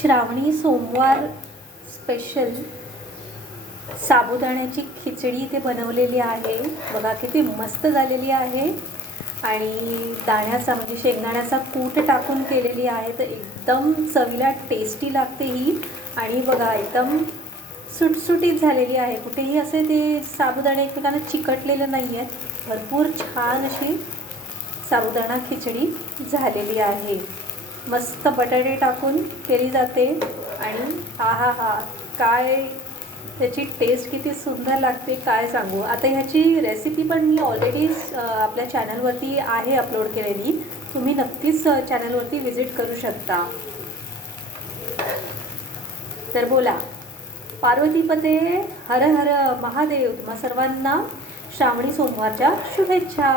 श्रावणी सोमवार स्पेशल साबुदाण्याची खिचडी इथे बनवलेली आहे. बघा किती मस्त झालेली आहे. आणि दाण्याचा म्हणजे शेंगदाण्याचा कूट टाकून केलेली आहे, तर एकदम चवीला टेस्टी लागते ही. आणि बघा एकदम सुटसुटीत झालेली आहे. कुठेही असे ते साबुदाणे एकमेकांना चिकटलेले नाही आहेत. भरपूर छान अशी साबुदाणा खिचडी झालेली आहे. मस्त बटाटे टाकून केली जाते. आणि हा काय त्याची टेस्ट किती सुंदर लागते काय सांगू. आता ह्याची रेसिपी पण मी ऑलरेडी आपल्या चॅनलवरती आहे अपलोड केलेली. तुम्ही नक्कीच चॅनलवरती व्हिजिट करू शकता. तर बोला, पार्वतीपते हर हर महादेव. तुम्हा सर्वांना श्रावणी सोमवारच्या शुभेच्छा.